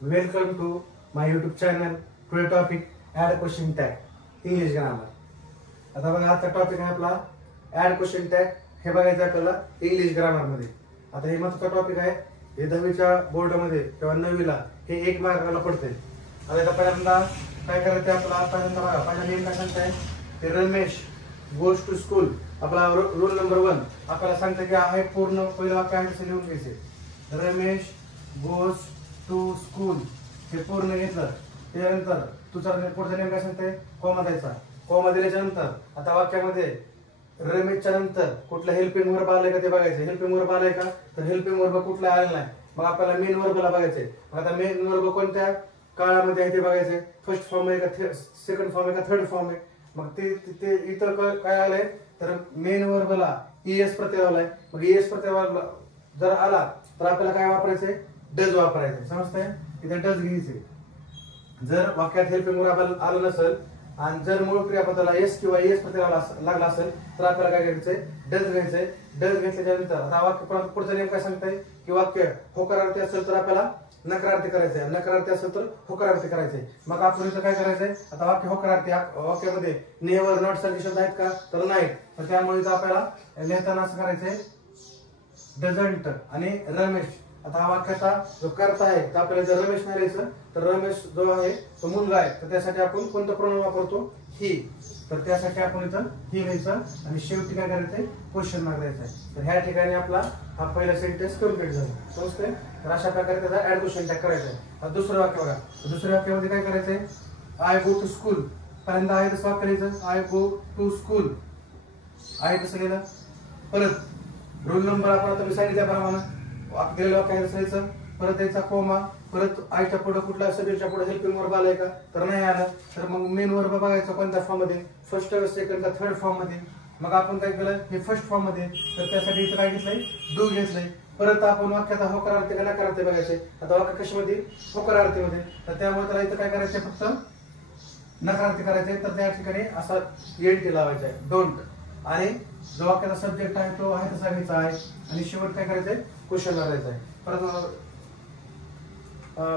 Welcome to my YouTube channel. Today topic add question tag English grammar. आता बघा आता topic आहे आपला ऍड क्वेश्चन टॅग. हे बघायचं आपल्याला इंग्लिश ग्रामर मध्ये. आता हे महत्त्वाचा टॉपिक आहे. हे 10वीच्या बोर्ड मध्ये किंवा 9वीला हे 1 मार्काला पडते. आता इथं पहिल्यांदा काय करायचं आपल्याला पहिल्यांदा बघा पहिला नेम काय सांगताय ते रमेश गोज टू स्कूल. आपला रूल नंबर 1 आपल्याला सांगतं की आहे पूर्ण पहिलं वाक्य आहे लिहून घ्यायचे. रमेश गोज टू स्कूल हे पूर्ण घेतलं. त्यानंतर तुझा पुढचा नेम काय सांगते कॉमा द्यायचा. कॉमा दिल्याच्या नंतर आता वाक्यामध्ये रमेशच्या नंतर कुठला हेल्पिंग वर्ब आलाय का ते बघायचं. हेल्पिंग वर्ब आलाय का तर हेल्पिंग वर्ब कुठला आलेला नाही. मग आपल्याला मेन वर्बला बघायचंय. आता मेन वर्ब कोणत्या काळामध्ये आहे ते बघायचंय. फर्स्ट फॉर्म आहे का सेकंड फॉर्म आहे का थर्ड फॉर्म आहे. मग ते इथं काय आलंय तर मेन वर्बला ईएस प्रत्यय आलाय. मग ईएस प्रत्यय जर आला तर आपल्याला काय वापरायचंय डज वापरायचंय. समजतंय इथे डज घ्यायचे. जर वाक्यात हेल्पिंग वर्ब आलं नसेल आणि जर मूळ क्रियापदाला एस किंवा एस प्रत्यय लागला असेल तर आपल्याला काय करायचंय डज घ्यायचंय. डज घेतल्यानंतर आता वाक्य पुढचा नेम काय सांगताय की वाक्य होकारार्थी असेल तर आपल्याला नकारार्थी करायचंय. नकारार्थी असेल तर होकारार्थी करायचंय. मग आपण इथं काय करायचंय आता वाक्य होकारार्थी वाक्यामध्ये नेव्हर नॉट सारखे शब्द आहेत का तर नाहीत. तर त्यामुळे इथं आपल्याला लिहिताना असं करायचंय डझंट आणि रमेश. आता हा वाक्याचा जो कर्ता आहे तर आपल्याला जर रमेश नाही लिहायचं तर रमेश जो आहे तो मुलगा आहे. तर त्यासाठी आपण कोणतं प्रोनाउन वापरतो ही. तर त्यासाठी आपण इथं ही घ्यायचं आणि शेवटी काय करायचंय क्वेश्चन मार्क द्यायचा आहे. तर ह्या ठिकाणी आपला हा पहिला सेंटेन्स कंप्लीट झाला. समजतंय. तर अशा प्रकारे त्याचा ऍड क्वेश्चन टॅग करायचा आहे. आता दुसरं वाक्य बघा. दुसऱ्या वाक्यामध्ये काय करायचंय आय गो टू स्कूल. पहिल्यांदा आहे तसं वाक्य लिहायचं आय गो टू स्कूल. आहे तसं गेलं. परत रोल नंबर आपण आता मी सांगितल्याप्रमाणे दिलेलं वाक्य आहे तसं परत द्यायचा कोमा. परत आयच्या पुढे कुठला सब्जेक्टच्या पुढे हेल्पिंग वर्ब आलाय का तर नाही आलं तर मग मेन वर्ब बघायचा कोणत्या फॉर्म मध्ये फर्स्ट सेकंड का थर्ड फॉर्म मध्ये. मग आपण काय केलं हे फर्स्ट फॉर्म मध्ये तर त्यासाठी इथं काय घेतलंय डू घेतलंय. परत आपण वाक्याचा होकारार्थी का नकारार्थी बघायचंय. आता वाक्य कशामध्ये होकारार्थी मध्ये तर त्यामुळे त्याला इथं काय करायचंय फक्त नकारार्थी करायचंय. तर त्या ठिकाणी असा एनटी लावायचा आहे डोंट. आणि जो वाक्याचा सब्जेक्ट आहे तो आहे तसा घ्यायचा आहे आणि शेवट काय करायचंय क्वेश्चन मारायचा आहे. परत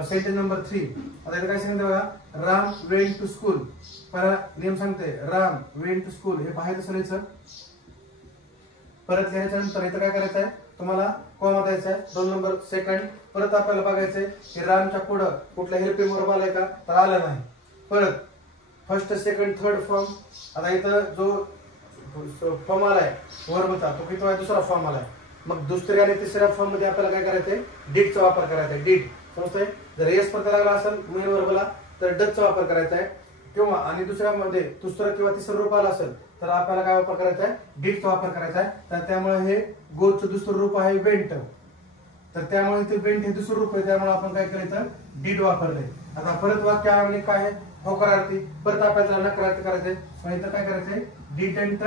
सेंटेन्स नंबर 3 आता इथे काय सांगितलं बघा राम वेंट टू स्कूल. पहिला नियम सांगते राम वेंट टू स्कूल हे बाहेर तसं लिहायचं. परत लिहायच्या नंतर इथं काय करायचं आहे तुम्हाला कॉमा द्यायचा आहे. Roll number second. परत आपल्याला बघायचंय की रामच्या पुढं कुठला हेल्पिंग वर्ब आलाय का तर आला नाही. परत फर्स्ट सेकंड थर्ड फॉर्म. आता इथं जो फॉर्म आलाय वर्बचा तो किती आहे दुसरा फॉर्म आलाय. मग दुसऱ्या आणि तिसऱ्या फॉर्म मध्ये आपल्याला काय करायचंय डीडचा वापर करायचा आहे. डीड समजतंय. जर एस प्रत्यय लागला असेल मेन वर्बला तर डजचा वापर करायचा आहे. किंवा आणि दुसऱ्यामध्ये दुसरं किंवा तिसरं रूप आलं असेल तर आपल्याला काय वापर करायचा आहे डीडचा वापर करायचा आहे. तर त्यामुळे हे गोचं दुसरं रूप आहे वेंट. तर त्यामुळे इथे वेंट हे दुसरं रूप आहे त्यामुळे आपण काय करायचं डीड वापरलंय. आता परत वाक्यामध्ये काय आहे होकारार्थी. परत आपल्याला नकारार्थी करायचंय. मग इथं काय करायचंय डिडंट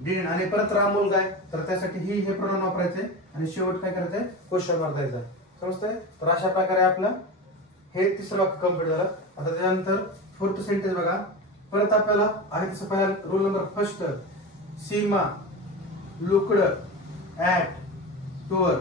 डिड आणि परत राम मुलगा आहे तर त्यासाठी ही हे प्रोनाउन वापरायचे आणि शेवट काय करायचंय क्वेश्चन मार्क द्यायचा. समजतंय. तर अशा प्रकारे आपलं हे तिसरं वाक्य कंप्लीट झालं. आता त्यानंतर फोर्थ सेंटेन्स बघा. परत आपल्याला आहे तसं पहिला rule number first Seema looked at tour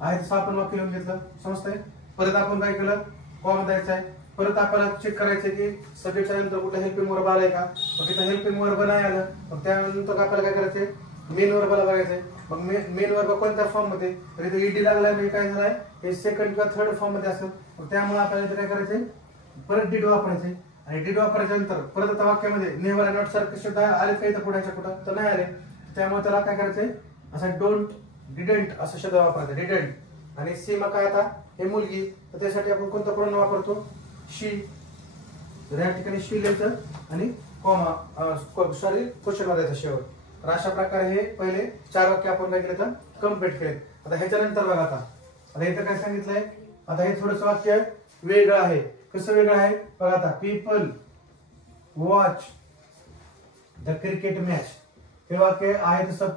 आहे तसं आपण वाक्य लिहून घेतलं. समजतंय. परत आपण काय केलं कॉमा द्यायचा आहे. परत आपल्याला चेक करायचंय की सब्जेक्टच्या नंतर कुठला हेल्पिंग वर्ब आलाय का. मग इथं हेल्पिंग वर्ब नाही आलं मग त्यानंतर आपल्याला काय करायचंय मेन वर्बला बघायचंय. मग मेन वर्ब कोणत्या फॉर्म मध्ये तर इथे ईडी लागलाय म्हणजे काय झालाय हे सेकंड किंवा थर्ड फॉर्म मध्ये असेल. मग त्यामुळे आपल्याला इथे काय करायचंय परत डीड वापरायचे. आणि डीड वापरायच्या नंतर परत आता वाक्यामध्ये नेव्हर नॉट सारखे शब्द आले का इथं पुढाच्या कुठं तर नाही आले. त्यामुळे त्याला काय करायचंय असं डोंट डिडंट असा शब्द वापरायचा डिडंट. आणि सीमा काय आता हे मुलगी तर त्यासाठी आपण कोणता प्रोनाउन वापरतो शी. तर या ठिकाणी शी लिहायचं आणि कॉमा सॉरी क्वेश्चन द्यायचा शेवट. तर अशा प्रकारे हे पहिले 4 वाक्य आपण काय केले तर कम्प्लीट केले. आता ह्याच्यानंतर बघा आता इथं काय सांगितलंय. आता हे थोडंसं वाक्य वेगळं आहे. कसं वेगळं आहे बघा. आता people watch the cricket match हे वाक्य आहे तसं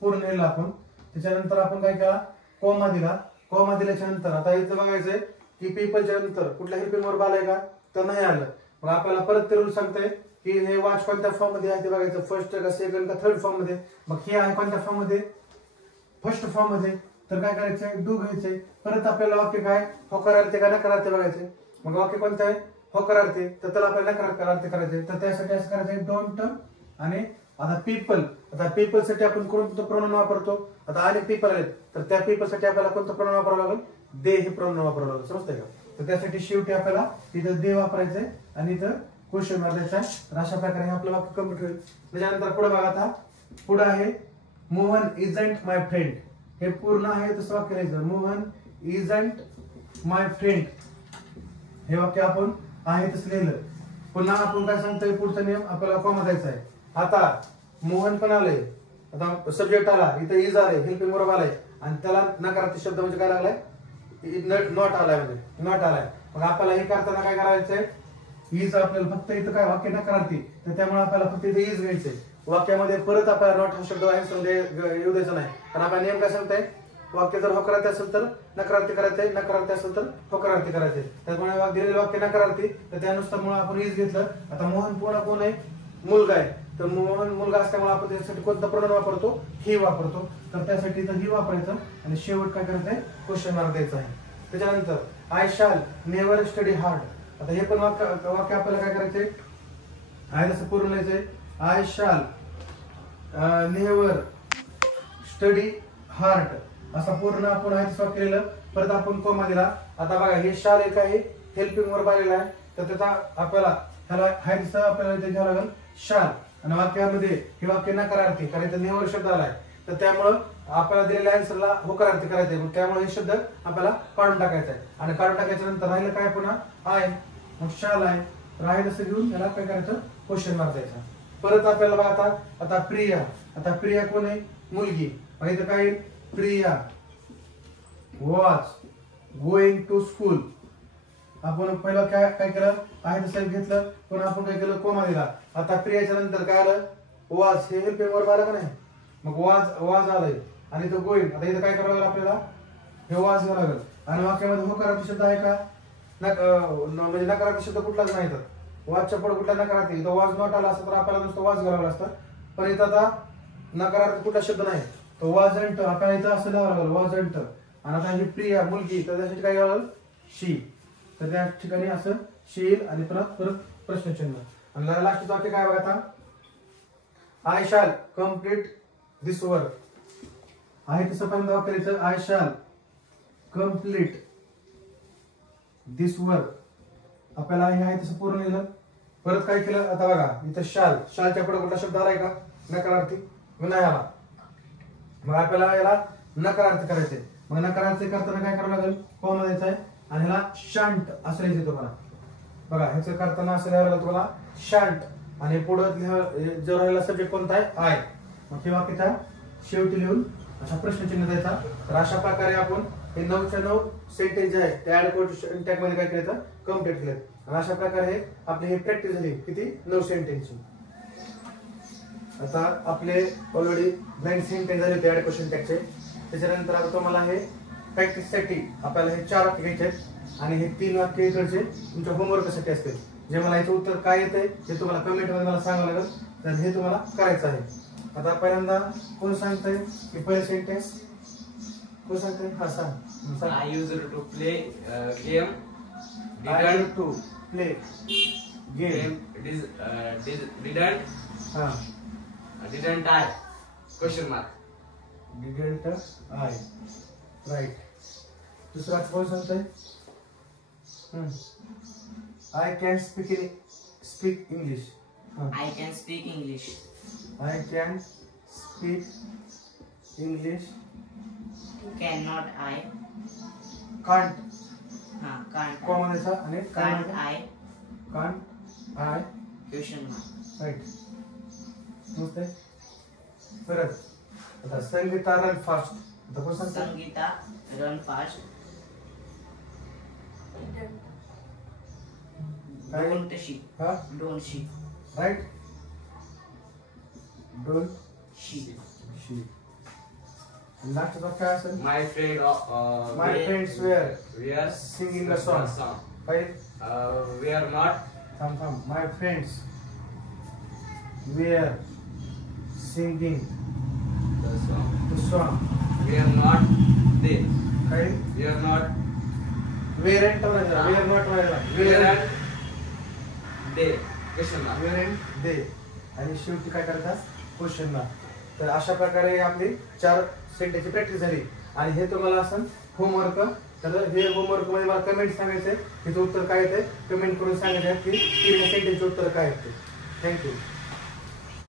पूर्ण लिहिलं आपण. त्याच्यानंतर आपण काय केला कॉमा दिला. कॉमा दिल्याच्या नंतर आता इथं बघायचंय की पीपलच्या नंतर कुठला हेल्पिंग वर्ब आलाय का तर नाही आलं. मग आपल्याला परत ते रूल सांगताय की हे वॉच कोणत्या फॉर्म मध्ये आहे ते बघायचं फर्स्ट का सेकंड का थर्ड फॉर्म मध्ये. मग हे आहे कोणत्या फॉर्म मध्ये फर्स्ट फॉर्म मध्ये. तर काय करायचंय, डू घ्यायचंय. परत आपल्याला वाक्य काय होकारार्थी का नकारार्थी बघायचंय. मग वाक्य कोणतं आहे, होकारार्थी, तर त्याला आपल्याला नकारार्थी करायचंय. तर त्यासाठी असं करायचंय डोंट. आणि आता पीपल, आता पीपल साठी आपण कोणतं प्रोनाउन वापरतो, आता अनेक पीपल आहेत, तर त्या पीपल साठी आपल्याला कोणतं प्रोनाउन वापरावं लागेल, दे हे प्रोनाउन वापरावं लागेल. समजतंय का. तर त्यासाठी शेवटी आपल्याला इथं दे वापरायचंय आणि इथं क्वेश्चन मार्क द्यायचा. तर अशा प्रकारे आपलं वाक्य कंप्लीट होईल. त्याच्यानंतर पुढे बघा, आता पुढे आहे मोहन इजंट माय फ्रेंड. हे पूर्ण आहे तसं वाक्य लिहायचं, मोहन इजंट माय फ्रेंड. हे वाक्य आपण आहे तसं लिहिलं. पुन्हा आपण काय सांगतोय, पुढचा नियम आपल्याला कॉमा द्यायचा आहे. आता मोहन पण आलंय, आता सब्जेक्ट आला, इथं इज आलंय, हेल्पिंग वर्ब आलाय, आणि त्याला नकारार्थी शब्द म्हणजे काय लागलाय, नॉट आलाय, म्हणजे नॉट आलाय. मग आपल्याला हे करताना काय करायचंय, इज आपल्याला फक्त इथं काय वाक्य नकारार्थी, तर त्यामुळे आपल्याला फक्त इथे इज घ्यायचंय. वाक्यामध्ये परत आपल्याला नॉट हा शब्द येऊ द्यायचा नाही. कारण आपला नियम काय सांगताय, वाक्य जर होकारार्थी असेल तर नकारार्थी करायचंय, नकारार्थी असेल तर होकारार्थी करायचंय. त्यामुळे दिलेलं वाक्य नकारार्थी, तर त्यानुसार मुळे आपण इज घेतलं. आता मोहन पूर्ण कोण आहे, मुलगा आहे, तर मोहन मुलगा असल्यामुळे आपण त्यासाठी कोणतं प्रोनाउन वापरतो, ही वापरतो. तर त्यासाठी इथं ही वापरायचं आणि शेवट काय करायचंय, क्वेश्चन मार्क द्यायचा आहे. त्याच्यानंतर I shall never study hard. आता हे पण वाक्य आपल्याला काय करायचंय, आहे तसं पूर्ण लिहायचंय. I shall never study hard असं पूर्ण आपण आहे तसं वाक्य लिहिलं. परत आपण कॉमा दिला. आता बघा, हे शाल एक आहे, हेल्पिंग वर्ब आलेला आहे, तर त्याचा आपल्याला ह्याला आहे तसं आपल्याला इथे घ्यावं लागेल शाल. आणि वाक्यामध्ये हे वाक्य नकारार्थी, कारण इथं नेव्हर शब्द आलाय, तर त्यामुळं आपल्याला दिलेल्या आन्सरला होकारार्थी करायचंय. मग त्यामुळे हे शब्द आपल्याला काढून टाकायचा आहे. आणि काढून टाकायच्या नंतर राहिलं काय, पुन्हा आहे, मग शाल आहे, राहिलं असं घेऊन त्याला काय करायचं, क्वेश्चन मार्क द्यायचा. परत आपल्याला बघा, आता प्रिया. आता प्रिया कोण आहे, मुलगी. मग इथं काय, Priya was going to school. आपण पहिलं काय केलं, आहे तसं घेतलं, पण आपण काय केलं, कोमा दिला. आता प्रियाच्या नंतर काय आलं, वॉज, हे हेल्पिंग वर्ब आलं का नाही, मग वॉज आलंय, आणि तो गोइंग. आता इथं काय करावं लागेल आपल्याला, हे वॉज घ्यावं लागेल. आणि वाक्यामध्ये होकारार्थी शब्द आहे का, म्हणजे नकारार्थी शब्द कुठलाच नाही. तर वॉजच्या पुढे कुठला नकारार्थी, इथं वॉज नॉट आला असतं तर आपल्याला नुसतं वॉज घालावं असतं. पण इथं आता नकारार्थी कुठला शब्द नाही, तो वॉजंट. आपल्याला इथं असं लिहावं लागेल, वॉजंट. आणि आता ही प्रिया मुलगी, तर त्यासाठी काय घ्यावं लागेल, शी. तर त्या ठिकाणी असं शील आणि परत प्रश्नचिन्ह. आणि लास्टचं वाक्य काय बघा, आता I shall complete this work. आहे तसं पहिल्यांदा वाक्य लिहायचं, I shall complete this work. आपल्याला हे आहे तसं पूर्ण लिहिलं. परत काय केलं, आता बघा इथं शालच्या पुढे कुठला शब्द आलाय का, नकारार्थी, नाही आला. मग आपल्याला याला नकारार्थी करायचंय. मग नकारार्थी करताना काय करावं लागेल, कॉमा द्यायचा आहे, आणि ह्याला शांट असं लिहायचं तुम्हाला. बघा ह्याचं करताना असं लिहावं लागेल तुम्हाला, शांट. आणि पुढे जो राहिला सब्जेक्ट कोणता आहे, आय. मग हे वाक्याच्या शेवटी लिहून असा प्रश्नचिन्ह द्यायचा. तर अशा प्रकारे आपण हे 9च्या 9 सेंटेन्स जे आहे ते ऍड क्वोटेशन टॅग मध्ये काय करायचं, कम्प्लीट केलं. आणि अशा प्रकारे आपली ही प्रॅक्टिस झाली, किती, 9 सेंटेन्सची. आता आपले ऑलरेडी 9 सेंटेन्स झाले होते ऍड क्वेश्चन टॅगचे. त्याच्यानंतर आता तुम्हाला हे प्रॅक्टिससाठी आपल्याला हे 4 वाक्य घ्यायचे आहेत, आणि हे 3 वाक्य इकडचे तुमच्या होमवर्कसाठी असतील. जे मला याचं उत्तर काय येतंय ते तुम्हाला कमेंट मध्ये मला सांगावं लागेल. तर हे तुम्हाला करायचं आहे. आता पहिल्यांदा कोण सांगतंय की पहिले सेंटेन्स कोण सांगतंय, हा सांग. I used to play game. I used to play game. Didn't I? Question mark. Didn't I? Right. दुसरा कोण सांगतंय, I can speak English. I can speak English. I can speak English. Cannot I? Can't. Can't. Common द्यायचा आणि Can't I? Can't I? Question mark. Right. समजतंय. परत आता Sangeeta run fast. आता कोण सांगतंय, Sangeeta run fast. Don't she? हा, Don't she? Right. Don't She. She. Last काय असेल, My friends were singing a song. Right? We are not. My friends were singing The song. the song. We are not they. काय We are not. Weren't were not Where are they? Question mark. Weren't they आणि शेवटी काय करतात question mark. तर अशा प्रकारे आपली 4 सेंटेन्सची practice झाली आणि हे तुम्हाला असं होमवर्क. तर हे होमवर्क मध्ये मला कमेंट सांगायचंय हिचं उत्तर काय येते कमेंट करून सांगायचं की सेंटेन्सचे उत्तर काय येते. थँक्यू.